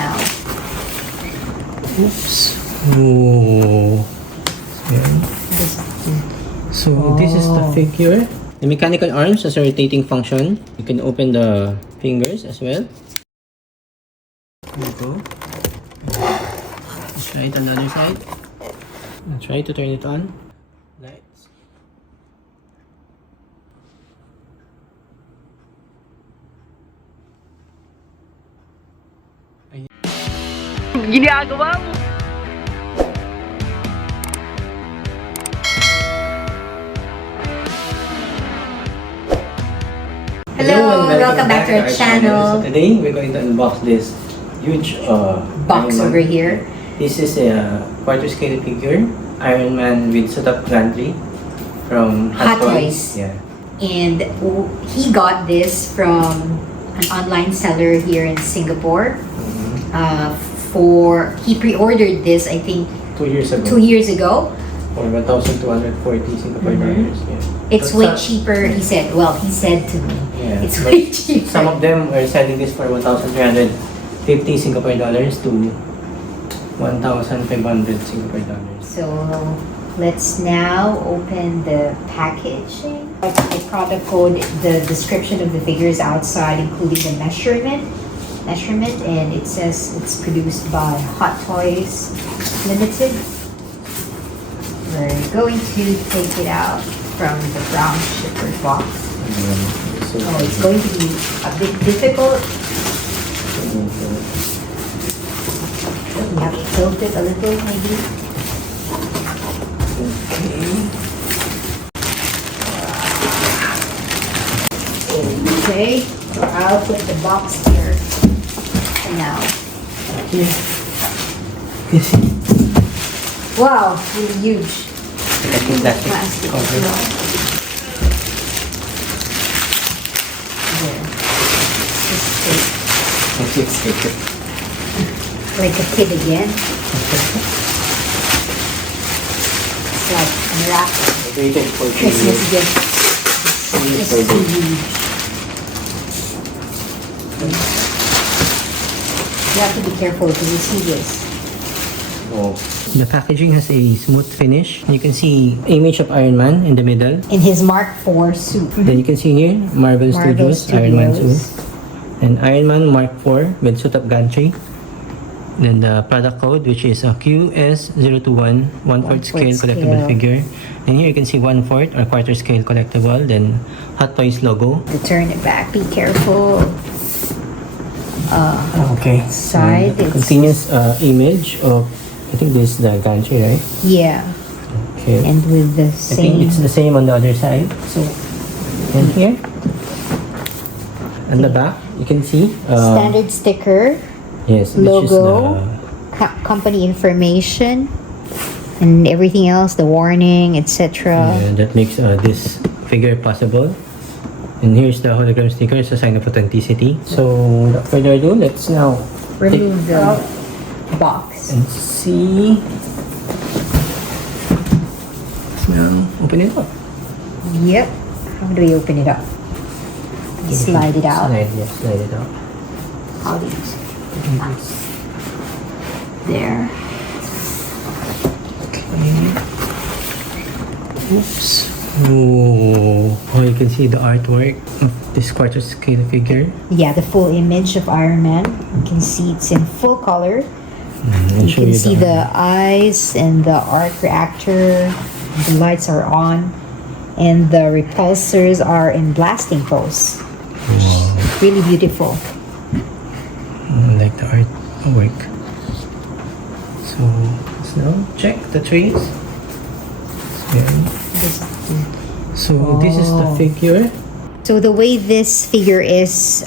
now. Oops. Oh. So this is the figure. The mechanical arms has a rotating function. You can open the fingers as well. There you go. Let's try it on the other side. I'll try to turn it on. Lights. Ginagawa mo! Hello, and welcome back to our channel. So today we're going to unbox this huge Box over here. This is a quarter scale figure, Iron Man with Suit-Up Gantry from Hot Toys. Yeah. And he got this from an online seller here in Singapore. He pre-ordered this, I think, 2 years ago. 2 years ago. For 1,240 Singapore dollars. Yeah. It's way cheaper, he said. Well, he said to me. Yeah. It's way cheaper. Some of them are selling this for 1,350 Singapore dollars to 1,500 Singapore dollars. So let's now open the packaging. The product code, the description of the figure is outside, including the measurement, and it says it's produced by Hot Toys Limited. We're going to take it out from the brown shipper box. It's going to be a bit difficult. You have to tilt it a little, maybe. Okay, so I'll put the box here for now. Wow, really huge. I think that's Plastic. cover. There. Just Take it. like a kid again. It's like a miracle. Rated for Christmas gift. Just too huge. You have to be careful because you see this. Oh. The packaging has a smooth finish. You can see image of Iron Man in the middle. In his Mark IV suit. Then you can see here Marvel Studios Iron Man suit. And Iron Man Mark IV with Suit-Up Gantry. Then the product code, which is a QS021 1/4 scale collectible figure. And here you can see 1/4 or quarter scale collectible. Then Hot Toys logo. To turn it back, be careful. Okay. Side. And continuous image of, I think this is the gantry, right? Yeah. Okay. And with the I think same. it's the same on the other side. So And here, on the back, you can see standard sticker, yes, which logo, is company information, and everything else, the warning, etc. that makes this figure possible. And here's the hologram sticker. It's a sign of authenticity. So, without further ado, let's now Remove take the out box. and see. Let's now open it up. Yep. How do we open it up? Slide it out. Slide it out. How do you there? Okay. Oops. Oh, you can see the artwork of this quarter scale figure. Yeah, the full image of Iron Man. You can see it's in full color. You can see the eyes and the arc reactor. The lights are on. And the repulsors are in blasting pose. Wow. Really beautiful. I like the artwork. So, let's now check the trays. So this is the figure. So the way this figure is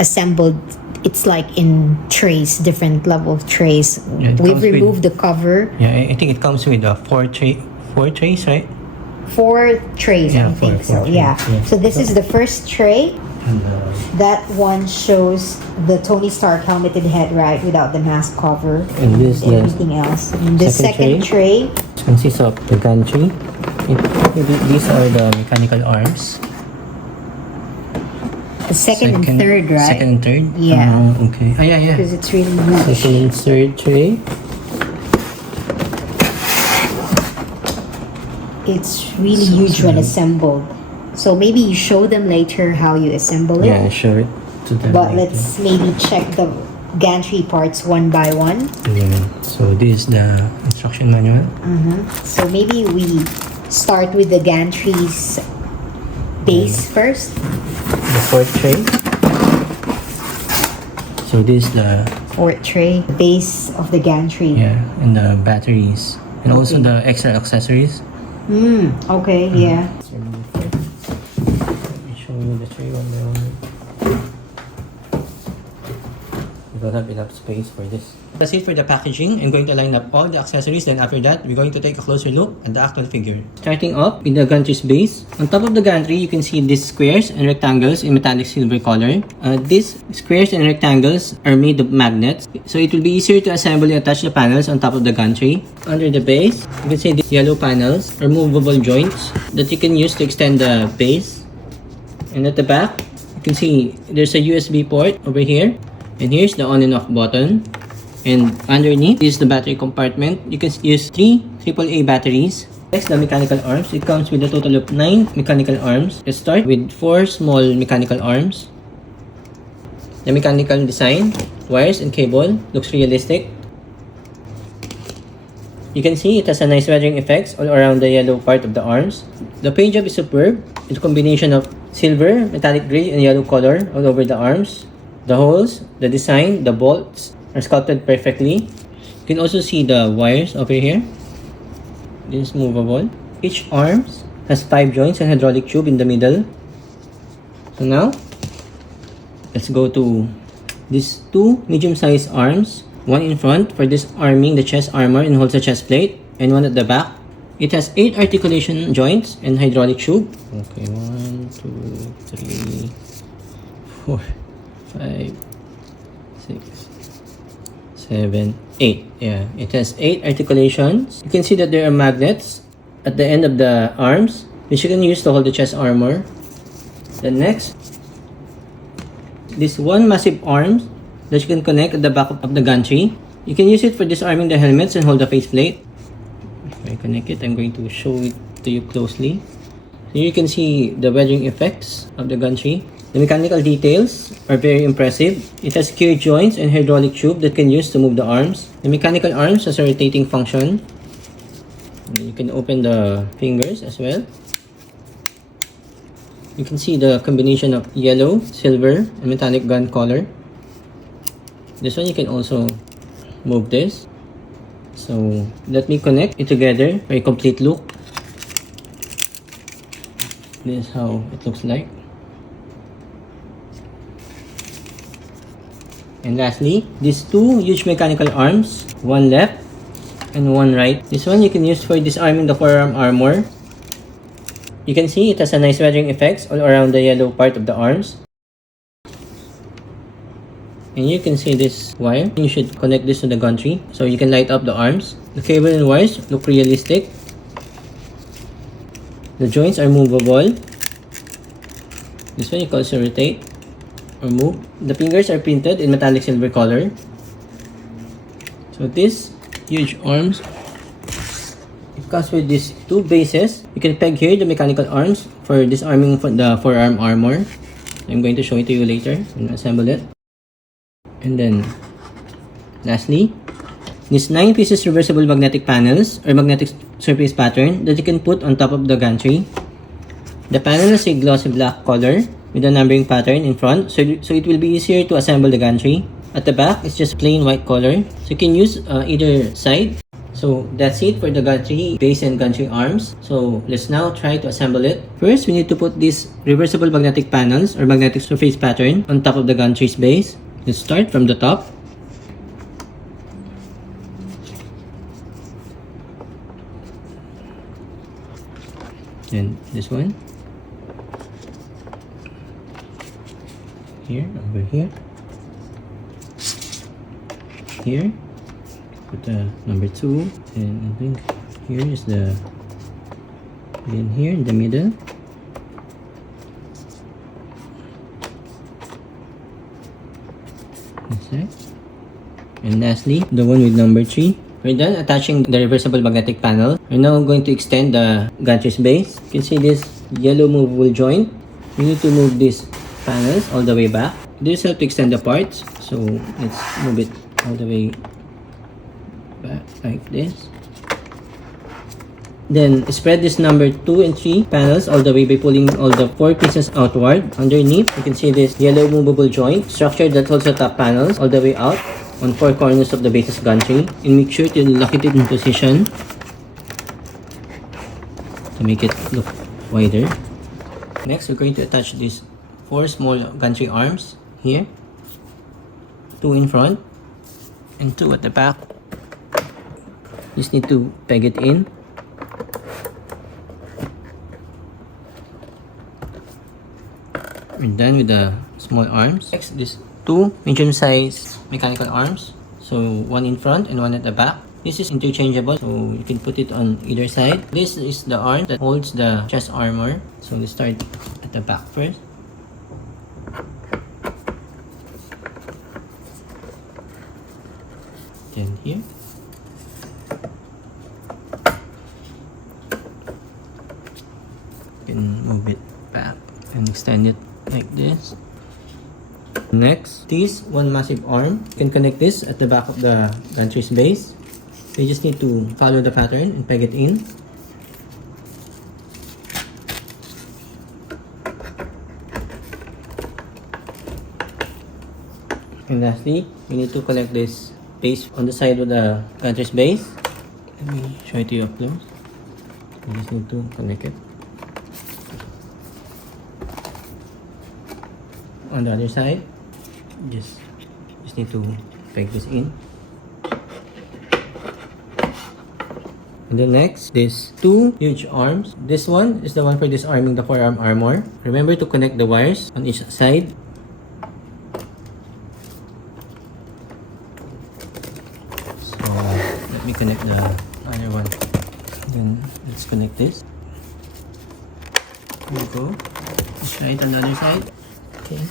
assembled, it's like in trays, different level of trays. Yeah, We've removed the cover. Yeah, I think it comes with four trays, right? 4 trays, Yeah, I think four so. trays, Yeah. yeah. So this is the first tray. And, That one shows the Tony Stark helmeted head, right, without the mask cover. And this and everything else. And the second tray consists of the gantry. These are the mechanical arms. The second and third, right? Second and third? Yeah. Oh, okay. Ah, yeah. Because it's really huge. Second and third tray. It's really huge when assembled. So maybe you show them later how you assemble it. Yeah, show it to them. But later. let's maybe check the gantry parts one by one. Yeah. So this is the instruction manual. So maybe we start with the gantry's base first. The fourth tray. So this is the Fourth tray, the base of the gantry. and the batteries and also Okay. the extra accessories. Okay, yeah. So let me show you the tray one by one. We don't have enough space for this. That's it for the packaging. I'm going to line up all the accessories, then after that, we're going to take a closer look at the actual figure. Starting off with the gantry's base. On top of the gantry, you can see these squares and rectangles in metallic silver color. These squares and rectangles are made of magnets, so it will be easier to assemble and attach the panels on top of the gantry. Under the base, you can see these yellow panels are movable joints that you can use to extend the base. And at the back, you can see there's a USB port over here. And here's the on and off button. And underneath is the battery compartment. You can use 3 AAA batteries. Next, the mechanical arms. It comes with a total of 9 mechanical arms. Let's start with 4 small mechanical arms. The mechanical design, wires and cable, looks realistic. You can see it has a nice weathering effects all around the yellow part of the arms. The paint job is superb. It's a combination of silver, metallic gray, and yellow color all over the arms. The holes, the design, the bolts are sculpted perfectly. You can also see the wires over here. This is movable. Each arm has 5 joints and hydraulic tube in the middle. So now, let's go to these 2 medium-sized arms. One in front for disarming the chest armor and holds the chest plate, and one at the back. It has 8 articulation joints and hydraulic tube. Okay, 1, 2, 3, 4, 5, 6, 7, 8. Yeah, it has 8 articulations. You can see that there are magnets at the end of the arms, which you can use to hold the chest armor. The next, this one massive arm that you can connect at the back of the gantry. You can use it for disarming the helmets and hold the faceplate. If I connect it, I'm going to show it to you closely. Here you can see the weathering effects of the gantry. The mechanical details are very impressive. It has gear joints and hydraulic tube that can use to move the arms. The mechanical arms has a rotating function. You can open the fingers as well. You can see the combination of yellow, silver, and metallic gun color. This one you can also move this. So let me connect it together for a complete look. This is how it looks like. And lastly, these 2 huge mechanical arms, one left and one right. This one you can use for disarming the forearm armor. You can see it has a nice weathering effects all around the yellow part of the arms. And you can see this wire. You should connect this to the gantry so you can light up the arms. The cable and wires look realistic. The joints are movable. This one you can also rotate or move. The fingers are printed in metallic silver color. So this huge arms, it comes with these 2 bases. You can peg here the mechanical arms for disarming the forearm armor. I'm going to show it to you later and assemble it. And then lastly, these 9 pieces reversible magnetic panels or magnetic surface pattern that you can put on top of the gantry. The panel is a glossy black color with a numbering pattern in front, so it will be easier to assemble the gantry. At the back, it's just plain white color, so you can use either side. So that's it for the gantry base and gantry arms. So let's now try to assemble it. First, we need to put these reversible magnetic panels or magnetic surface pattern on top of the gantry's base. Let's start from the top. And this one. Here, over here. Here. Put the number 2. And I think here is the pin here in the middle. side. And lastly, the one with number 3. We're done attaching the reversible magnetic panel. We're now going to extend the gantry's base. You can see this yellow movable joint. We need to move these panels all the way back. This helps to extend the parts. So let's move it all the way back like this. Then spread this number 2 and 3 panels all the way by pulling all the 4 pieces outward. Underneath, you can see this yellow movable joint structure that holds the top panels all the way out on 4 corners of the base's gantry. And make sure to lock it in position to make it look wider. Next, we're going to attach these 4 small gantry arms here. 2 in front and 2 at the back. Just need to peg it in. We're done with the small arms. Next, these 2 medium-sized mechanical arms. So 1 in front and 1 at the back. This is interchangeable, so you can put it on either side. This is the arm that holds the chest armor. So let's start at the back first. Then here. You can move it back and extend it like this. Next, this one massive arm. You can connect this at the back of the gantry's base. So you just need to follow the pattern and peg it in. And lastly, we need to connect this base on the side of the gantry's base. Let me show it to you up close. You just need to connect it. On the other side, just need to peg this in. And then next, these 2 huge arms. This one is the one for disarming the forearm armor. Remember to connect the wires on each side. So let me connect the other one. Then let's connect this. There we go. Let's try it on the other side. Okay.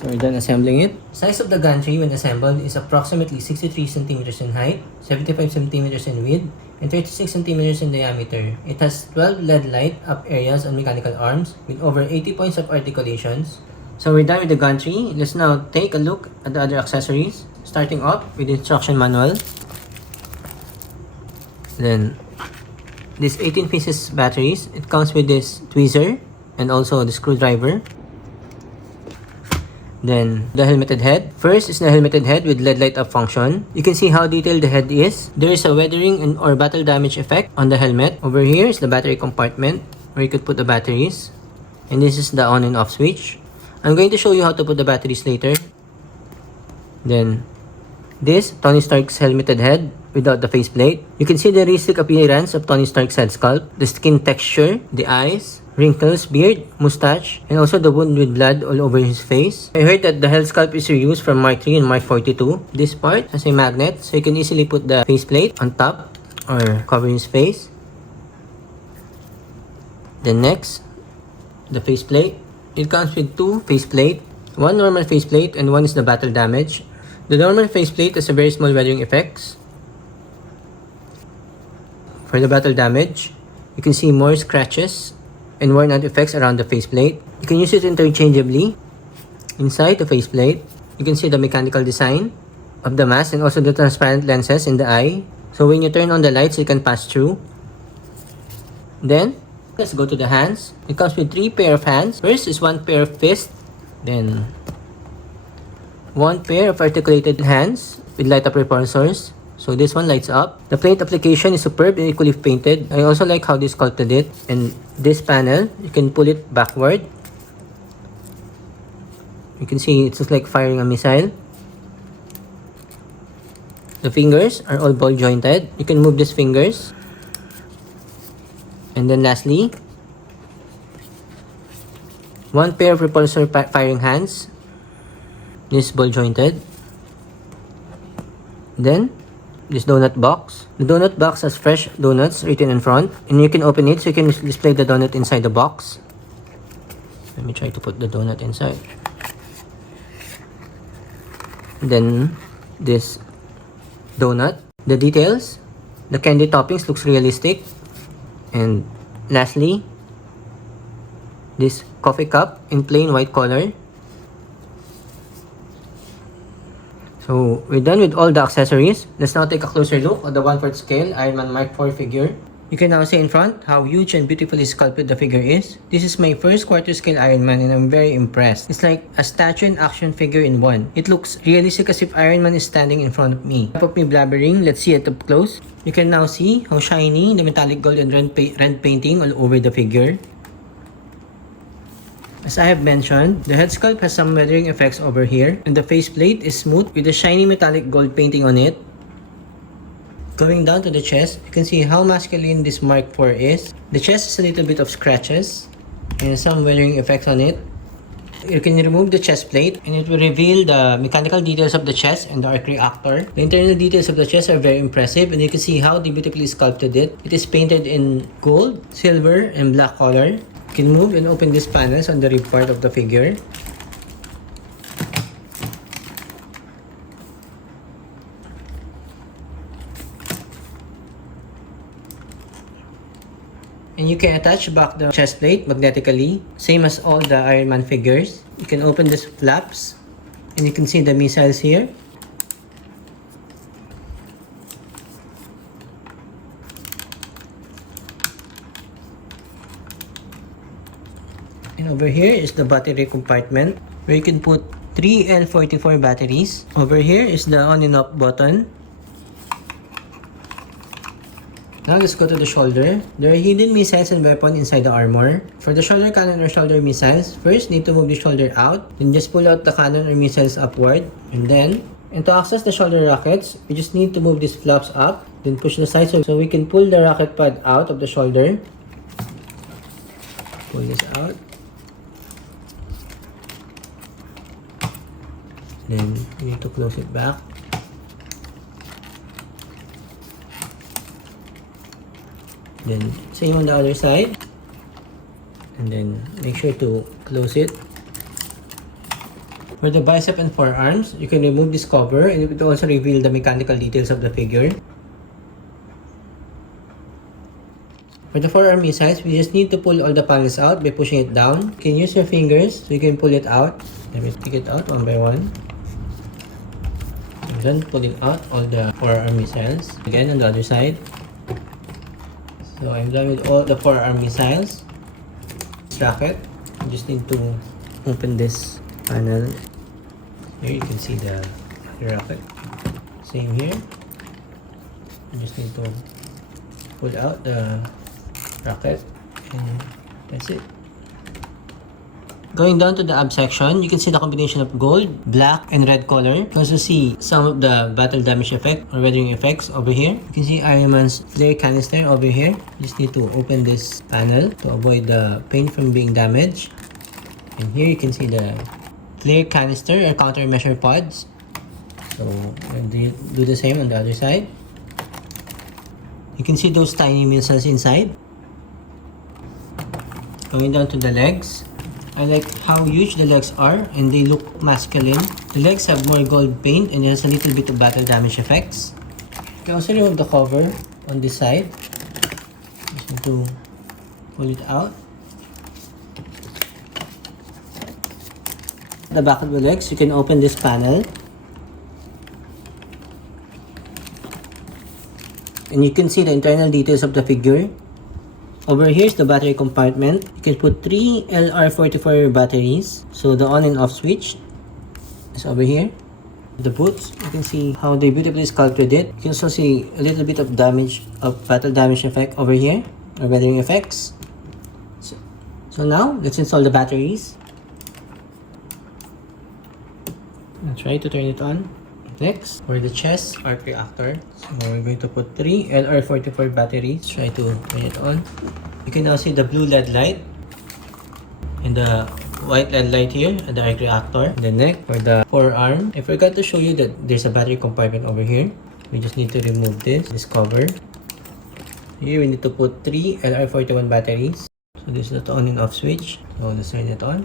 So we're done assembling it. Size of the gantry when assembled is approximately 63 centimeters in height, 75 centimeters in width, and 36 centimeters in diameter. It has 12 LED light up areas on mechanical arms with over 80 points of articulations. So we're done with the gantry. Let's now take a look at the other accessories, starting off with the instruction manual. Then this 18 pieces batteries. It comes with this tweezer and also the screwdriver. Then the helmeted head. First is the helmeted head with LED light up function. You can see how detailed the head is. There is a weathering and or battle damage effect on the helmet. Over here is the battery compartment where you could put the batteries. And this is the on and off switch. I'm going to show you how to put the batteries later. Then this Tony Stark's helmeted head without the faceplate. You can see the realistic appearance of Tony Stark's head sculpt, the skin texture, the eyes, wrinkles, beard, mustache, and also the wound with blood all over his face. I heard that the head sculpt is reused from Mark 3 and Mark 42. This part has a magnet, so you can easily put the faceplate on top or cover his face. Then next, the faceplate. It comes with 2 faceplate, one normal faceplate and one is the battle damage. The normal faceplate has a very small weathering effects. For the battle damage, you can see more scratches and worn out effects around the faceplate. You can use it interchangeably. Inside the faceplate, you can see the mechanical design of the mask and also the transparent lenses in the eye. So when you turn on the lights, it can pass through. Then, let's go to the hands. It comes with 3 pair of hands. First is 1 pair of fists. Then, 1 pair of articulated hands with light up repulsors. So this one lights up. The paint application is superb and equally painted. I also like how they sculpted it. And this panel, you can pull it backward. You can see it's just like firing a missile. The fingers are all ball jointed. You can move these fingers. And then lastly, 1 pair of repulsor firing hands. This ball jointed. Then this donut box. The donut box has fresh donuts written in front, and you can open it so you can display the donut inside the box. Let me try to put the donut inside. Then this donut. The details, the candy toppings looks realistic. And lastly, this coffee cup in plain white color. So we're done with all the accessories. Let's now take a closer look at the 1/4 scale Iron Man Mark IV figure. You can now see in front how huge and beautifully sculpted the figure is. This is my first quarter scale Iron Man and I'm very impressed. It's like a statue and action figure in one. It looks realistic as if Iron Man is standing in front of me. Enough of me blabbering, let's see it up close. You can now see how shiny the metallic gold and red painting all over the figure. As I have mentioned, the head sculpt has some weathering effects over here, and the faceplate is smooth with the shiny metallic gold painting on it. Going down to the chest, you can see how masculine this Mark IV is. The chest is a little bit of scratches and some weathering effects on it. You can remove the chest plate and it will reveal the mechanical details of the chest and the arc reactor. The internal details of the chest are very impressive and you can see how they beautifully sculpted it. It is painted in gold, silver, and black color. You can move and open these panels on the rib part of the figure. And you can attach back the chest plate magnetically, same as all the Iron Man figures. You can open these flaps and you can see the missiles here. And over here is the battery compartment where you can put 3 L44 batteries. Over here is the on and off button. Now let's go to the shoulder. There are hidden missiles and weapons inside the armor. For the shoulder cannon or shoulder missiles, first need to move the shoulder out, then just pull out the cannon or missiles upward. And to access the shoulder rockets, we just need to move these flaps up, then push the side so we can pull the rocket pad out of the shoulder. Pull this out. Then we need to close it back. Then same on the other side, and then make sure to close it. For the bicep and forearms, you can remove this cover and it will also reveal the mechanical details of the figure. For the forearm missiles, we just need to pull all the panels out by pushing it down. You can use your fingers so you can pull it out. Let me take it out one by one. I'm done pulling out all the forearm missiles. Again on the other side. So I'm done with all the forearm missiles. This rocket, you just need to open this panel. Here you can see the rocket. Same here. You just need to pull out the rocket and that's it. Going down to the ab section, you can see the combination of gold, black, and red color. You can also see some of the battle damage effect or weathering effects over here. You can see Iron Man's flare canister over here. You just need to open this panel to avoid the paint from being damaged. And here you can see the flare canister or countermeasure pods. So I'll do the same on the other side. You can see those tiny missiles inside. Going down to the legs. I like how huge the legs are and they look masculine. The legs have more gold paint and there's a little bit of battle damage effects. You can also remove the cover on this side. Just need to pull it out. The back of the legs, you can open this panel. And you can see the internal details of the figure. Over here is the battery compartment. You can put 3 LR44 batteries. So the on and off switch is over here. The boots, you can see how they beautifully sculpted it. You can also see a little bit of battle damage effect over here, or weathering effects. So now, let's install the batteries. I'll try to turn it on. Next, for the chest arc reactor, so we're going to put 3 LR44 batteries. Try to turn it on. You can now see the blue LED light and the white LED light here at the arc reactor. The neck for the forearm. I forgot to show you that there's a battery compartment over here. We just need to remove this cover. Here we need to put 3 LR41 batteries. So this is the on and off switch. So let's turn it on.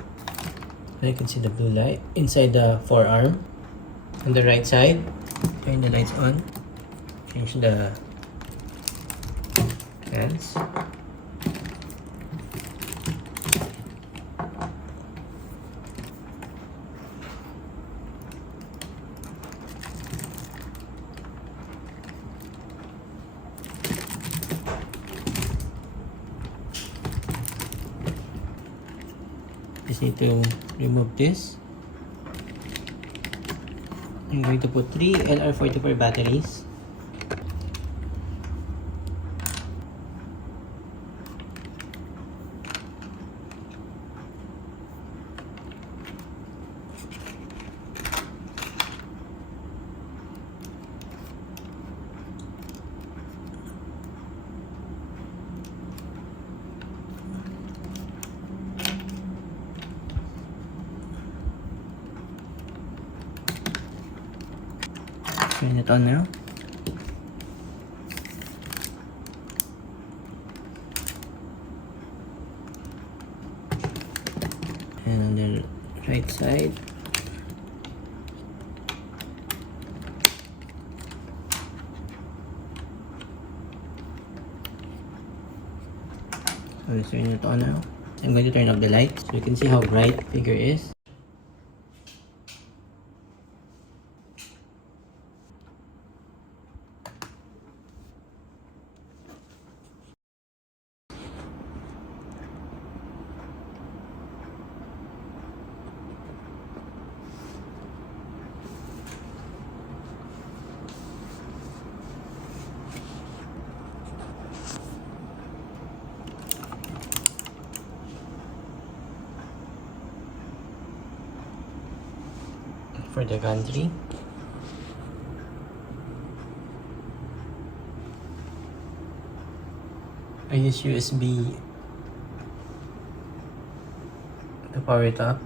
Now you can see the blue light inside the forearm. On the right side, turn the lights on. Change the fans. Just need to remove this. I'm going to put 3 LR44 batteries. Turn it on now. And on the right side, so let's turn it on now. I'm going to turn off the light so you can see how bright the figure is. For the gantry, I use USB to power it up.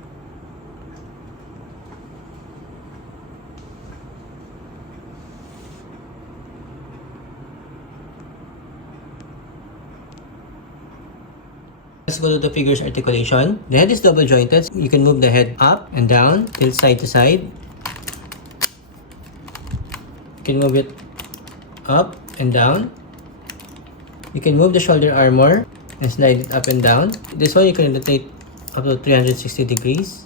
Let's go to the figure's articulation. The head is double jointed. You can move the head up and down, tilt side to side. You can move it up and down. You can move the shoulder armor and slide it up and down. This one you can rotate up to 360 degrees.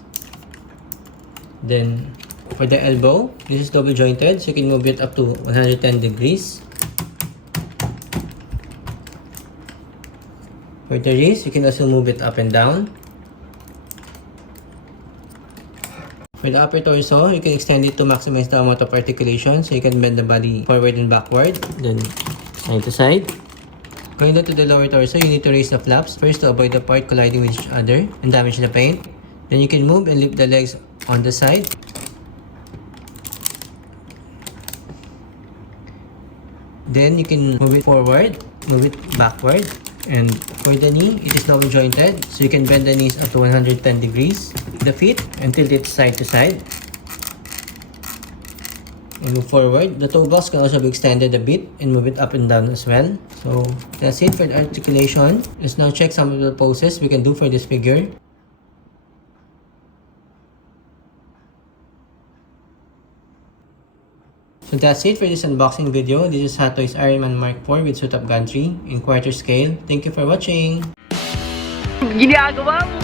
Then for the elbow, this is double jointed, so you can move it up to 110 degrees. For the wrist, you can also move it up and down. For the upper torso, you can extend it to maximize the amount of articulation, so you can bend the body forward and backward, then side to side. Going down to the lower torso, you need to raise the flaps first to avoid the part colliding with each other and damage the paint. Then you can move and lift the legs on the side. Then you can move it forward, move it backward. And for the knee, it is double jointed, so you can bend the knees up to 110 degrees. The feet, and tilt it side to side. And move forward. The toe box can also be extended a bit and move it up and down as well. So that's it for the articulation. Let's now check some of the poses we can do for this figure. So that's it for this unboxing video. This is Hot Toys Iron Man Mark IV with Suit-Up Gantry in quarter scale. Thank you for watching! Ginagawa mo!